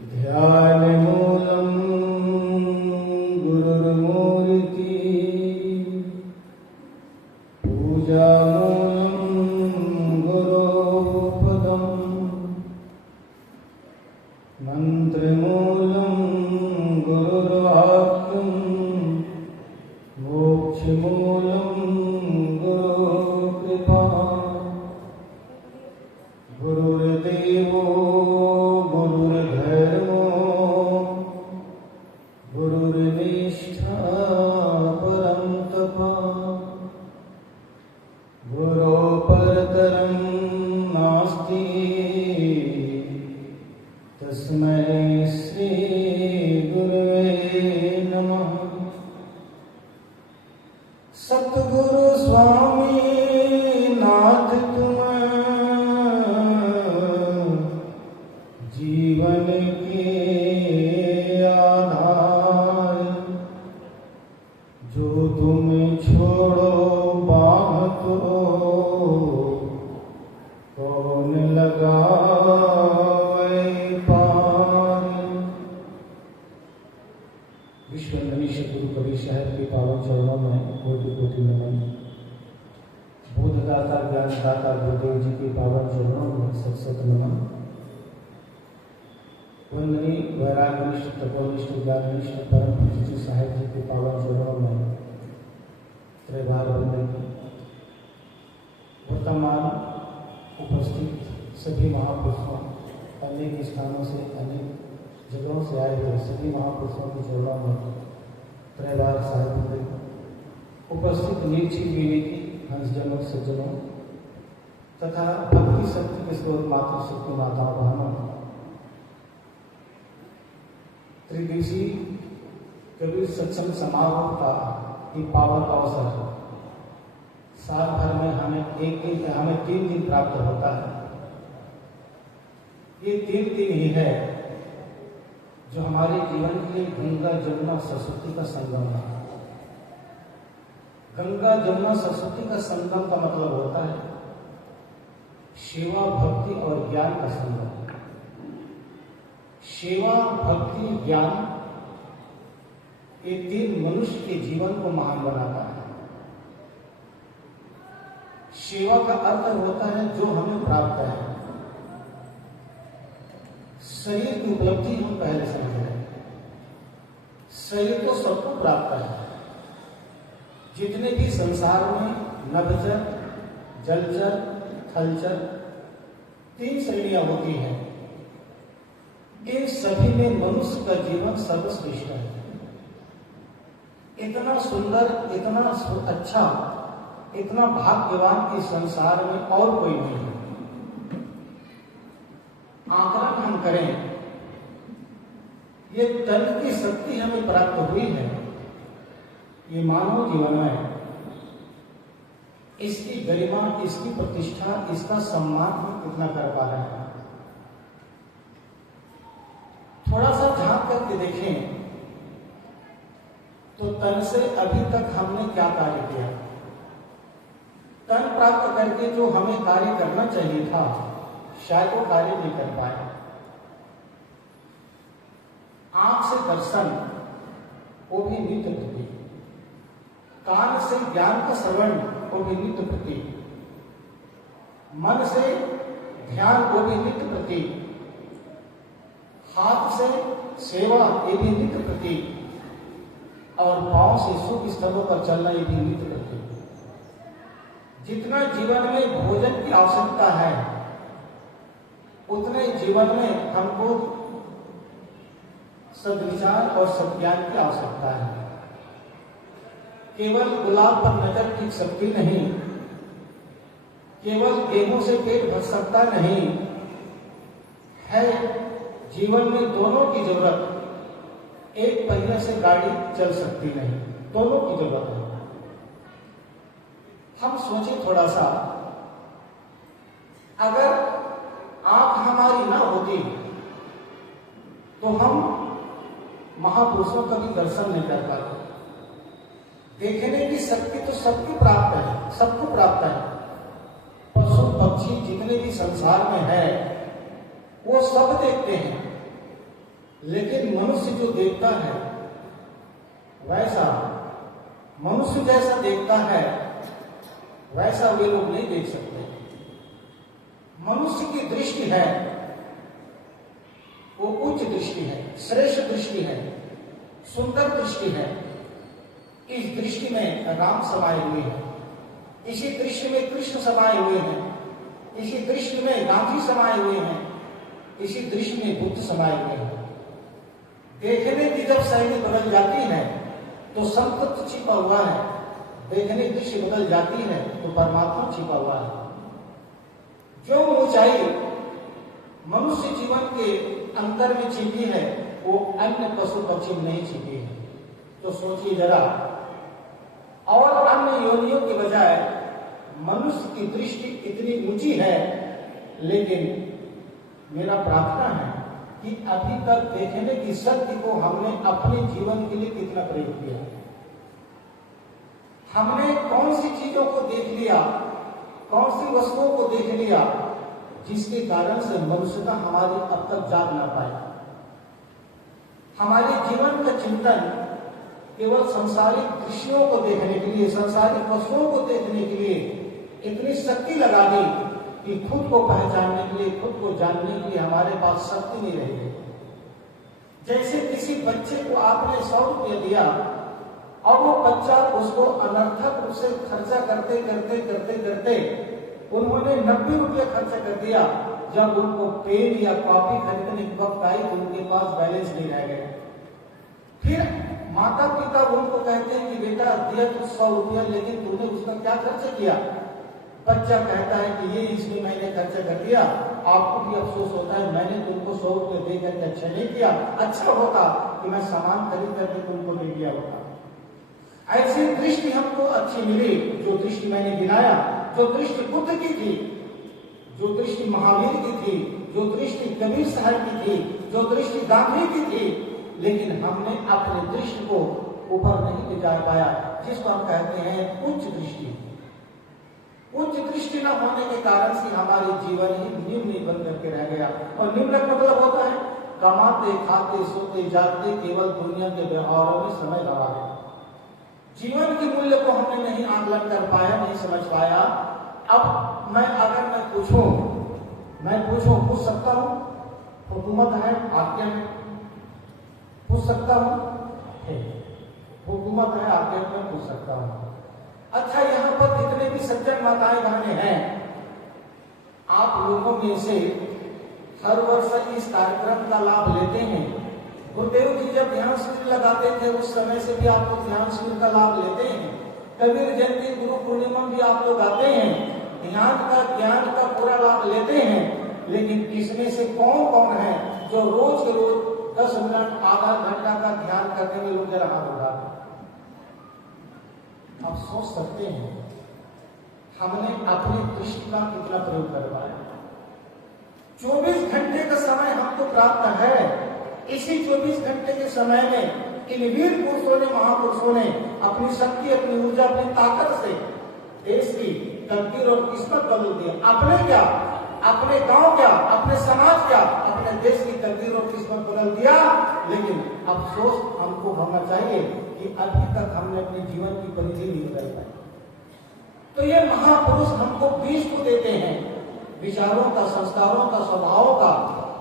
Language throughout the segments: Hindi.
ध्यानमूलं गुरुर्मूर्ति पूजामूलं गुरोपदं मन्त्रमूलं गुरुर्वाक्यं मोक्षमूलं गुरुकृपा गुरुर्देवो गुरुर्धर्मो गुरुर्निष्ठा परं तपः गुरोः परतरं नास्ति तस्मै श्री गुरवे नमः। सतगुरु स्वामी नाथ तुम जीवन के आधार, जो तुम छोड़ो बाह तो कौन लगावे पार। विश्ववंदनीय गुरु कबीर साहब के पावन चरणों में कोटि कोटि नमन। बोधदाता ज्ञानदाता गुरुदेव जी के पावन चरणों में सत सत नमन। वंदनीय वैराग्यनिष्ठ तपोनिष्ठ ज्ञाननिष्ठ परम पूज्य साहेब जी के पावन चरणों में त्रैवार वंदन। वर्तमान उपस्थित सभी महापुरुषों, अनेक स्थानों से अनेक जगहों से आए हुए सभी महापुरुषों के चरणों में त्रैवार साहेब वंदन। उपस्थित नीची विवेकी हंसजनों सज्जनों तथा भक्ति शक्ति के स्रोत मातृ शक्ति माताओं बहनों, त्रिदिवसीय कबीर सत्संग समारोह का ये पावन अवसर साल भर में हमें 3 दिन प्राप्त होता है। ये 3 दिन ही है जो हमारे जीवन के लिए गंगा जमुना सरस्वती का संगम है। गंगा जमुना सरस्वती का संगम का मतलब होता है सेवा भक्ति और ज्ञान का संगम। सेवा भक्ति ज्ञान ये 3 मनुष्य के जीवन को महान बनाता है। सेवा का अर्थ होता है जो हमें प्राप्त है। शरीर की उपलब्धि हम पहले समझें। शरीर तो सबको प्राप्त है। जितने भी संसार में नभचर, जलचर, थलचर 3 श्रेणियां होती हैं। इन सभी में मनुष्य का जीवन सर्वश्रेष्ठ है। इतना सुंदर, इतना अच्छा, इतना भाग्यवान इस संसार में और कोई नहीं है। आकलन हम करें, ये तन की शक्ति हमें प्राप्त हुई है। ये मानव जीवन में इसकी गरिमा, इसकी प्रतिष्ठा, इसका सम्मान हम कितना कर पा रहे हैं। थोड़ा सा झांक करके देखें तो तन से अभी तक हमने क्या कार्य किया। तन प्राप्त करके जो हमें कार्य करना चाहिए था, शायद वो कार्य नहीं कर पाए। आंख से दर्शन, वो भी नित्य प्रति। कान से ज्ञान का श्रवण, वो भी नित्य प्रति। मन से ध्यान, वो भी नित्य प्रति। हाथ से सेवा, ये भी नित्य प्रति। और पांव से सुख स्थलों पर चलना, ये भी नित्य प्रति। जितना जीवन में भोजन की आवश्यकता है, उतने जीवन में हमको सद्विचार और सद्ज्ञान की आवश्यकता है। केवल गुलाब पर नजर टिक सकती नहीं, केवल गेहूं से पेट भर सकता नहीं है। जीवन में दोनों की जरूरत। एक पहिया से गाड़ी चल सकती नहीं, दोनों की जरूरत है। हम सोचें थोड़ा सा, अगर आंख हमारी ना होती तो हम महापुरुषों का भी दर्शन नहीं कर पाते। देखने की शक्ति तो सबको प्राप्त है, सबको प्राप्त है। पशु पक्षी जितने भी संसार में है वो सब देखते हैं, लेकिन मनुष्य जो देखता है वैसा, मनुष्य जैसा देखता है वैसा वे लोग नहीं देख सकते। मनुष्य की दृष्टि है वो उच्च दृष्टि है, श्रेष्ठ दृष्टि है, सुंदर दृष्टि है। इस दृष्टि में राम समाये हुए हैं, इसी दृष्टि में कृष्ण समाये हुए हैं, इसी दृष्टि में गांधी समाये हुए हैं, इसी दृष्टि में बुद्ध समाये हुए हैं। देखने की जब शैली बदल जाती है तो संतत्व छिपा हुआ है, देखने की दृष्टि बदल जाती है तो परमात्मा छिपा हुआ है। जो ऊंचाई मनुष्य जीवन के अंतर में छिपी है वो अन्य पशु पक्षी में नहीं छिपी है। तो सोचिए जरा, और अन्य योनियों के बजाय मनुष्य की दृष्टि इतनी ऊंची है, लेकिन मेरा प्रार्थना है कि अभी तक देखने की शक्ति को हमने अपने जीवन के लिए कितना प्रयोग किया। हमने कौन सी चीजों को देख लिया, कौन सी वस्तुओं को देख लिया जिसके कारण से मनुष्यता हमारी अब तक जाग ना पाए। हमारे जीवन का चिंतन केवल सांसारिक दृश्यों को देखने के लिए, सांसारिक वस्तुओं को देखने के लिए इतनी शक्ति लगा दी कि खुद को पहचानने के लिए, खुद को जानने के लिए हमारे पास शक्ति नहीं रह गई। जैसे किसी बच्चे को आपने 100 रुपये दिया और वो बच्चा उसको अनर्थक रूप से खर्चा करते करते करते करते उन्होंने 90 रुपये खर्चा कर दिया। जब उनको पेन या कॉपी खरीदने के वक्त आई तो उनके पास बैलेंस नहीं रह गया। फिर माता पिता उनको कहते हैं कि बेटा दिया तो 100 रुपया, लेकिन तुमने उसका क्या खर्चा किया। बच्चा कहता है कि ये इसमें मैंने खर्चा कर दिया। आपको भी अफसोस होता है मैंने तुमको 100 रुपये देकर अच्छा नहीं किया, अच्छा होता कि मैं सामान खरीद करके तुमको दे दिया होता। ऐसी दृष्टि हमको अच्छी मिली, जो दृष्टि मैंने गिनाया, जो दृष्टि बुद्ध की थी, जो दृष्टि महावीर की थी, जो दृष्टि कबीर साहब की थी, जो दृष्टि गांधी की थी, लेकिन हमने अपने दृष्टि को ऊपर नहीं ले जा पाया, जिसको हम कहते हैं उच्च दृष्टि। उच्च दृष्टि न होने के कारण से हमारे जीवन ही निम्न बन करके रह गया। और निम्न मतलब होता है कमाते खाते सोते जागते केवल दुनिया के व्यवहारों में समय गवा देना। जीवन के मूल्य को हमने नहीं आकलन कर पाया, नहीं समझ पाया। अब अगर मैं पूछूं पूछ सकता हूं, हुकूमत है आज्ञा है, पूछ सकता हूं, हुकूमत है आज्ञा में पूछ सकता हूं। अच्छा, यहाँ पर जितने भी सज्जन माताएं बहनें हैं, आप लोगों में से हर वर्ष इस कार्यक्रम का लाभ लेते हैं। गुरुदेव जी जब ध्यान शिविर लगाते थे उस समय से भी आप लोग ध्यान शिविर का लाभ लेते हैं। कबीर जयंती गुरु पूर्णिमा भी आप लोग आते हैं, ध्यान का ज्ञान का पूरा लाभ लेते हैं। लेकिन इसमें से कौन कौन है जो रोज के रोज 10 मिनट आधा घंटा का ध्यान करने में लोग जरा हाथ उठाते हैं। आप सोच सकते हैं हमने अपनी दृष्टि का कितना प्रयोग करवाया। 24 घंटे का समय हमको प्राप्त है। इसी 24 घंटे के समय में इन वीर पुरुषों ने, महापुरुषों ने अपनी शक्ति, अपनी ऊर्जा, अपनी ताकत से देश की तकदीर और किस्मत बदल दी। अपने क्या, अपने गांव क्या, अपने समाज क्या, अपने देश की तकदीर और किस्मत बदल दिया। लेकिन अफसोस हमको होना चाहिए कि अभी तक हमने अपने जीवन की परिधि नहीं बदल पाई। तो ये महापुरुष हमको बीज को देते हैं, विचारों का, संस्कारों का, स्वभावों का,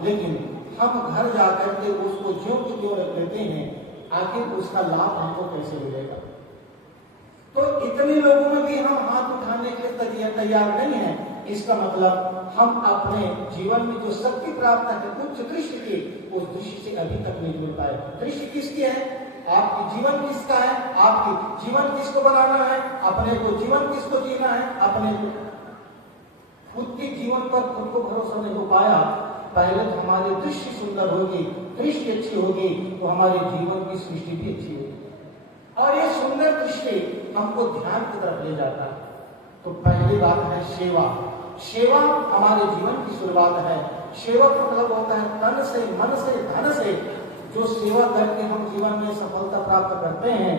लेकिन हम घर जाकर के उसको ज्यों की त्यों रख देते हैं। आखिर उसका लाभ हमको कैसे मिलेगा। तो इतने लोगों में भी हम हाथ उठाने के लिए तैयार नहीं है। इसका मतलब हम अपने जीवन में जो शक्ति प्राप्त है उच्च दृष्टि की, उस दृष्टि से अभी तक नहीं जुड़ पाए। दृष्टि किसकी है? आपकी जीवन किसका है? आपकी जीवन किसको बनाना है? अपने को जीवन किसको जीना है? अपने खुद के जीवन पर खुद को भरोसा नहीं हो पाया। पहले तो हमारी दृष्टि सुंदर होगी, दृष्टि अच्छी होगी तो हमारे जीवन की सृष्टि भी अच्छी होगी। और ये सुंदर दृष्टि हमको ध्यान की तरफ ले जाता है। तो पहली बात है सेवा। सेवा हमारे जीवन की शुरुआत है। सेवा का मतलब होता है तन से, मन से, धन से जो सेवा करके हम जीवन में सफलता प्राप्त करते हैं,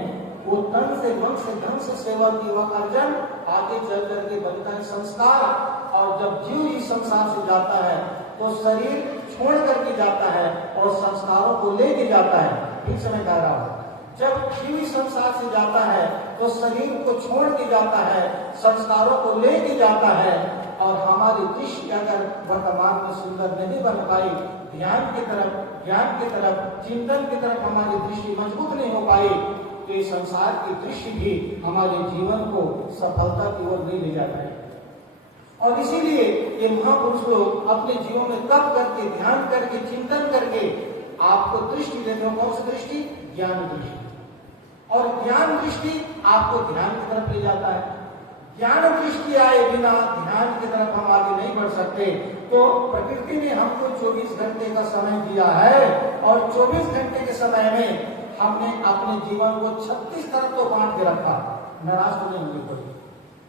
वो तन से, मन से, धन से सेवा की वह अर्जन आगे चल करके बनता है संस्कार। और जब जीव इस संसार से जाता है तो शरीर छोड़ करके जाता है और संस्कारों को लेके जाता है। ठीक समय कह रहा हूं, जब जीवी संसार से जाता है तो शरीर को छोड़ के जाता है, संस्कारों को लेके जाता है, और हमारी दृष्टि अगर वर्तमान में सुंदर नहीं बन पाई, ध्यान की तरफ, चिंतन की तरफ हमारी दृष्टि मजबूत नहीं हो पाई, तो ये संसार की दृष्टि भी हमारे जीवन को सफलता की ओर नहीं ले जाता है। और इसीलिए ये महापुरुष लोग अपने जीवन में तप करके, ध्यान करके, चिंतन करके आपको दृष्टि देते हो। कौन सी दृष्टि? ज्ञान दृष्टि। और ज्ञान दृष्टि आपको ध्यान की तरफ ले जाता है। ज्ञान दृष्टि आए बिना ध्यान की तरफ हम आगे नहीं बढ़ सकते। तो प्रकृति ने हमको 24 घंटे का समय दिया है, और 24 घंटे के समय में हमने अपने जीवन को 36 तरफ तो बांट के रखा। नाराज तो नहीं होगी कोई।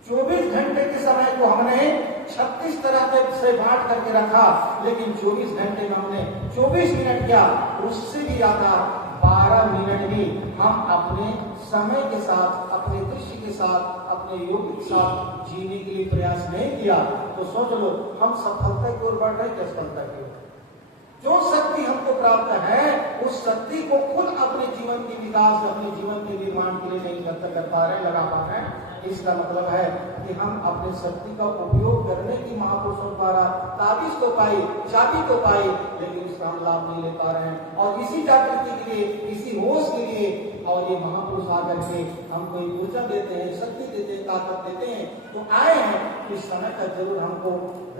24 घंटे के समय को हमने 36 तरह से बांट करके रखा, लेकिन 24 घंटे में हमने 24 मिनट क्या, उससे भी ज्यादा 12 मिनट भी हम अपने समय के साथ, अपने दृष्टि के साथ, अपने योग के साथ जीने के लिए प्रयास नहीं किया, तो सोच लो हम सफलता की ओर बढ़ रहे हैं। सफलता की ओर जो शक्ति हमको प्राप्त है, उस शक्ति को खुद अपने जीवन के विकास, अपने जीवन के निर्माण के लिए नहीं कर पा रहे, लगा पा रहे हैं। इसका मतलब है कि हम अपनी शक्ति का उपयोग करने की महापुरुषों द्वारा ताबीज तो पाई, चाबी तो पाई, लेकिन उसका हम लाभ नहीं ले पा रहे हैं। और इसी जागृति के लिए, इसी होश के लिए, और ये महापुरुष आकर के हमको ऊर्जा देते हैं, शक्ति देते हैं, ताकत देते हैं, तो आए हैं। इस समय का जरूर हमको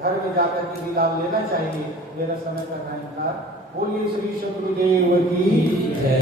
घर में जाकर के भी लाभ लेना चाहिए। मेरा समय का टाइम। बोलिए श्री सद्गुरुदेव की जय।